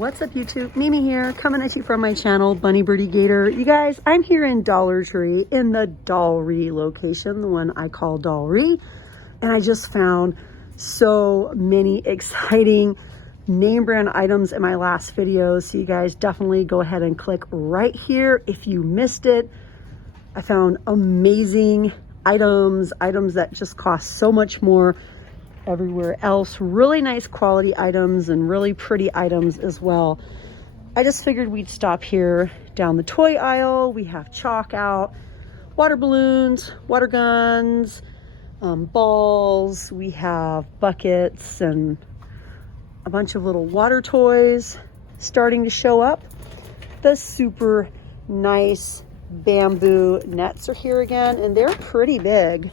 What's up YouTube? Mimi here, coming at you from my channel, Bunny Birdie Gator. You guys, I'm here in Dollar Tree in the Dollry location, the one I call Dollry. And I just found so many exciting name brand items in my last video. So you guys definitely go ahead and click right here if you missed it. I found amazing items that just cost so much more everywhere else. Really nice quality items and really pretty items as well. I just figured we'd stop here down the toy aisle. We have chalk out, water balloons, water guns, balls. We have buckets and a bunch of little water toys starting to show up. The super nice bamboo nets are here again, and they're pretty big.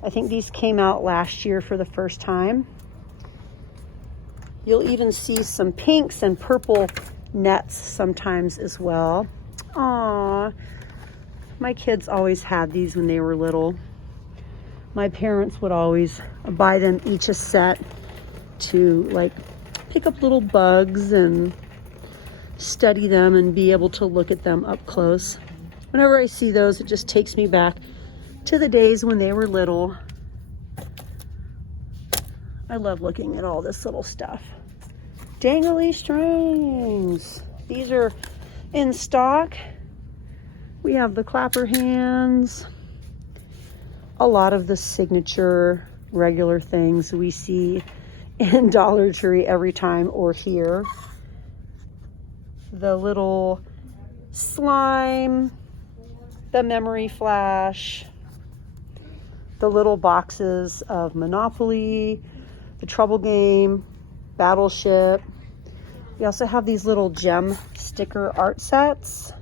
I think these came out last year for the first time. You'll even see some pinks and purple nets sometimes as well. Aww, my kids always had these when they were little. My parents would always buy them each a set to like pick up little bugs and study them and be able to look at them up close. Whenever I see those, it just takes me back to the days when they were little. I love looking at all this little stuff. Dangly strings. These are in stock. We have the clapper hands. A lot of the signature regular things we see in Dollar Tree every time or here. The little slime, the memory flash, the little boxes of Monopoly, the Trouble Game, Battleship. We also have these little gem sticker art sets.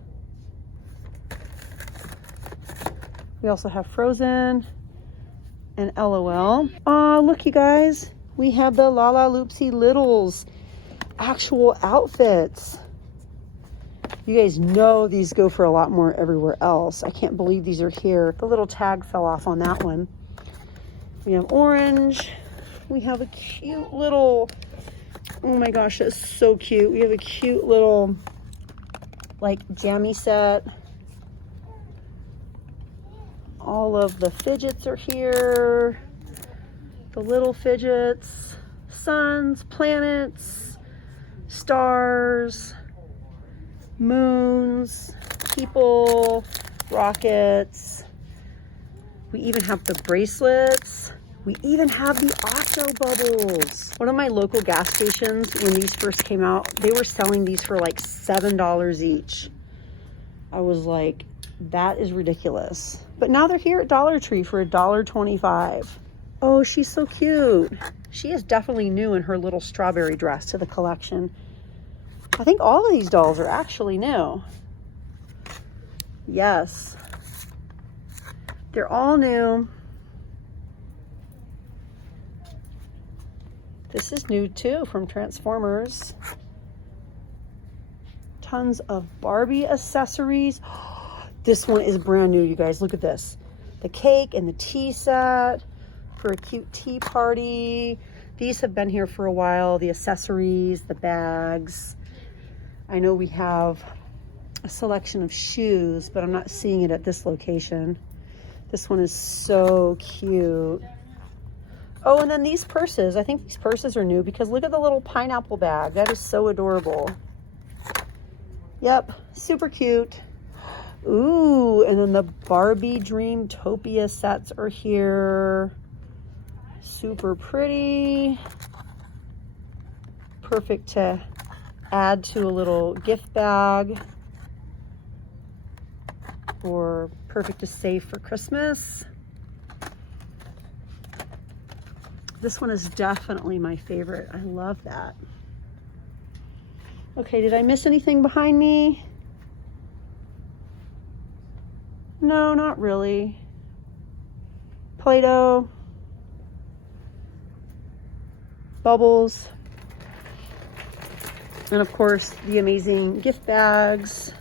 We also have Frozen and LOL. Aw, look you guys. We have the Lala Loopsy Littles actual outfits. You guys know these go for a lot more everywhere else. I can't believe these are here. The little tag fell off on that one. We have orange. We have a cute little, oh my gosh, that's so cute. We have a cute little like jammy set. All of the fidgets are here. The little fidgets, suns, planets, stars, moons, people, rockets. We even have the bracelets. We even have the Octo Bubbles. One of my local gas stations, when these first came out, they were selling these for like $7 each. I was like, that is ridiculous. But now they're here at Dollar Tree for $1.25. Oh, she's so cute. She is definitely new in her little strawberry dress to the collection. I think all of these dolls are actually new. Yes. They're all new. This is new too from Transformers. Tons of Barbie accessories. This one is brand new, you guys. Look at this. The cake and the tea set for a cute tea party. These have been here for a while. The accessories, the bags. I know we have a selection of shoes, but I'm not seeing it at this location. This one is so cute. Oh, and then these purses. I think these purses are new because look at the little pineapple bag. That is so adorable. Yep, super cute. Ooh, and then the Barbie Dreamtopia sets are here. Super pretty. Perfect to add to a little gift bag, or perfect to save for Christmas. This one is definitely my favorite. I love that. Okay, did I miss anything behind me? No, not really. Play-Doh, bubbles, and of course the amazing gift bags.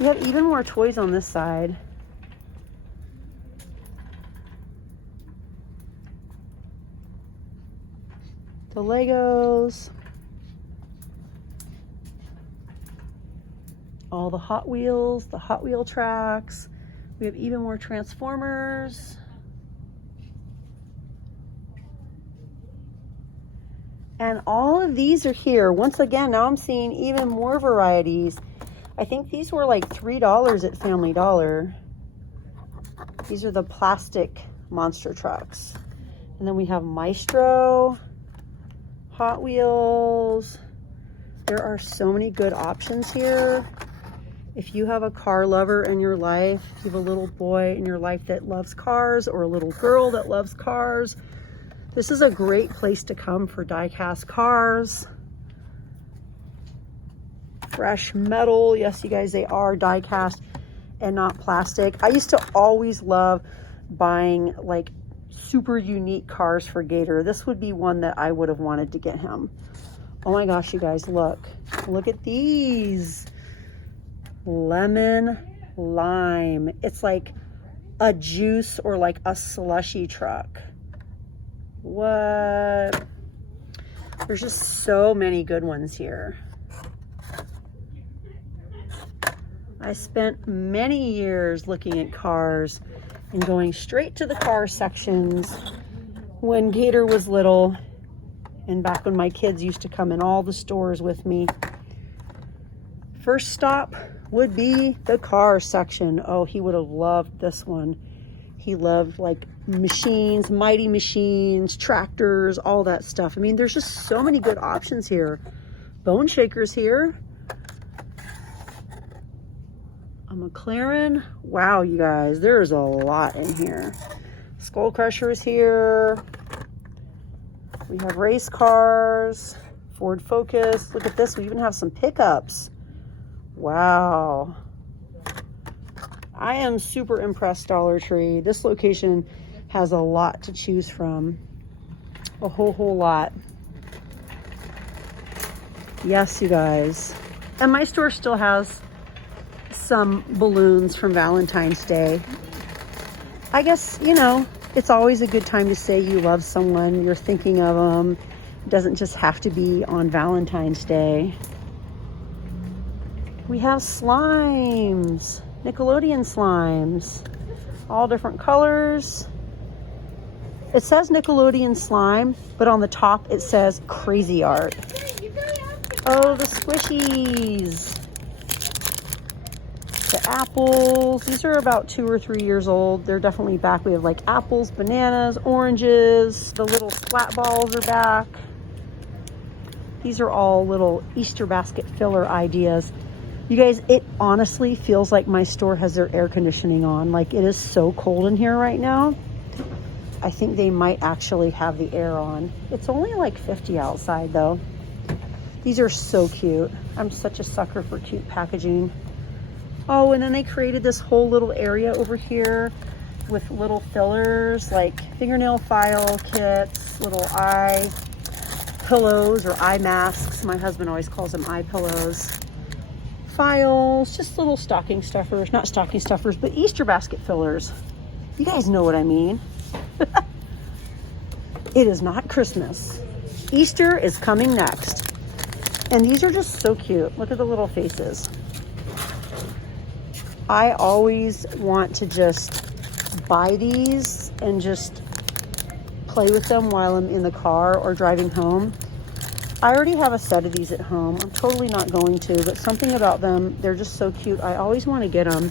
We have even more toys on this side. The Legos, All the Hot Wheels, the Hot Wheel tracks. We have even more Transformers. And all of these are here. Once again, now I'm seeing even more varieties. I think these were like $3 at Family Dollar. These are the plastic monster trucks. And then we have Maestro, Hot Wheels. There are so many good options here. If you have a car lover in your life, if you have a little boy in your life that loves cars or a little girl that loves cars, this is a great place to come for die-cast cars. Fresh metal. Yes, you guys, they are die-cast and not plastic. I used to always love buying like super unique cars for Gator. This would be one that I would have wanted to get him. Oh my gosh, you guys, look at these. Lemon lime. It's like a juice or like a slushy truck. What? There's just so many good ones here. I spent many years looking at cars and going straight to the car sections when Gator was little and back when my kids used to come in all the stores with me. First stop would be the car section. Oh, he would have loved this one. He loved like machines, mighty machines, tractors, all that stuff. I mean, there's just so many good options here. Bone Shaker's here. A McLaren. Wow, you guys, there's a lot in here. Skull Crusher's here. We have race cars, Ford Focus. Look at this, we even have some pickups. Wow. I am super impressed, Dollar Tree. This location has a lot to choose from. A whole lot. Yes, you guys. And my store still has some balloons from Valentine's Day. I guess, you know, it's always a good time to say you love someone, you're thinking of them. It doesn't just have to be on Valentine's Day. We have slimes, Nickelodeon slimes, all different colors. It says Nickelodeon slime, but on the top it says Crazy Art. Oh, the squishies. The apples, these are about 2 or 3 years old. They're definitely back. We have like apples, bananas, oranges. The little flat balls are back. These are all little Easter basket filler ideas. You guys, it honestly feels like my store has their air conditioning on. Like, it is so cold in here right now. I think they might actually have the air on. It's only like 50 outside though. These are so cute. I'm such a sucker for cute packaging. Oh, and then they created this whole little area over here with little fillers like fingernail file kits, little eye pillows or eye masks. My husband always calls them eye pillows. Files, just little stocking stuffers, not stocking stuffers, but Easter basket fillers. You guys know what I mean. It is not Christmas. Easter is coming next. And these are just so cute. Look at the little faces. I always want to just buy these and just play with them while I'm in the car or driving home. I already have a set of these at home. I'm totally not going to, but something about them, they're just so cute. I always want to get them.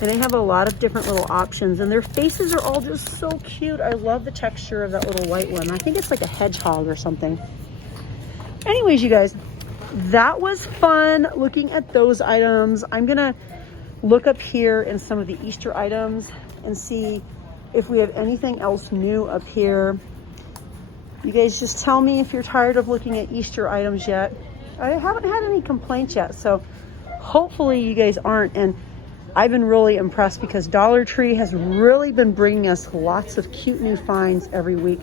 And they have a lot of different little options and their faces are all just so cute. I love the texture of that little white one. I think it's like a hedgehog or something. Anyways, you guys, that was fun looking at those items. I'm gonna look up here in some of the Easter items and see if we have anything else new up here. You guys just tell me if you're tired of looking at Easter items yet. I haven't had any complaints yet, so hopefully you guys aren't. And I've been really impressed because Dollar Tree has really been bringing us lots of cute new finds every week.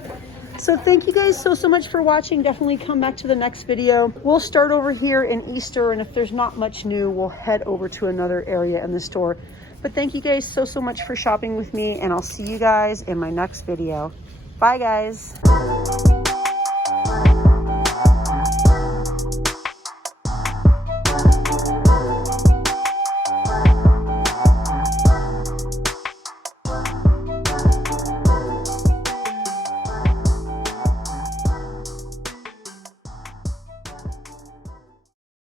So thank you guys so much for watching. Definitely come back to the next video. We'll start over here in Easter, and if there's not much new, we'll head over to another area in the store. But thank you guys so much for shopping with me, and I'll see you guys in my next video. Bye guys.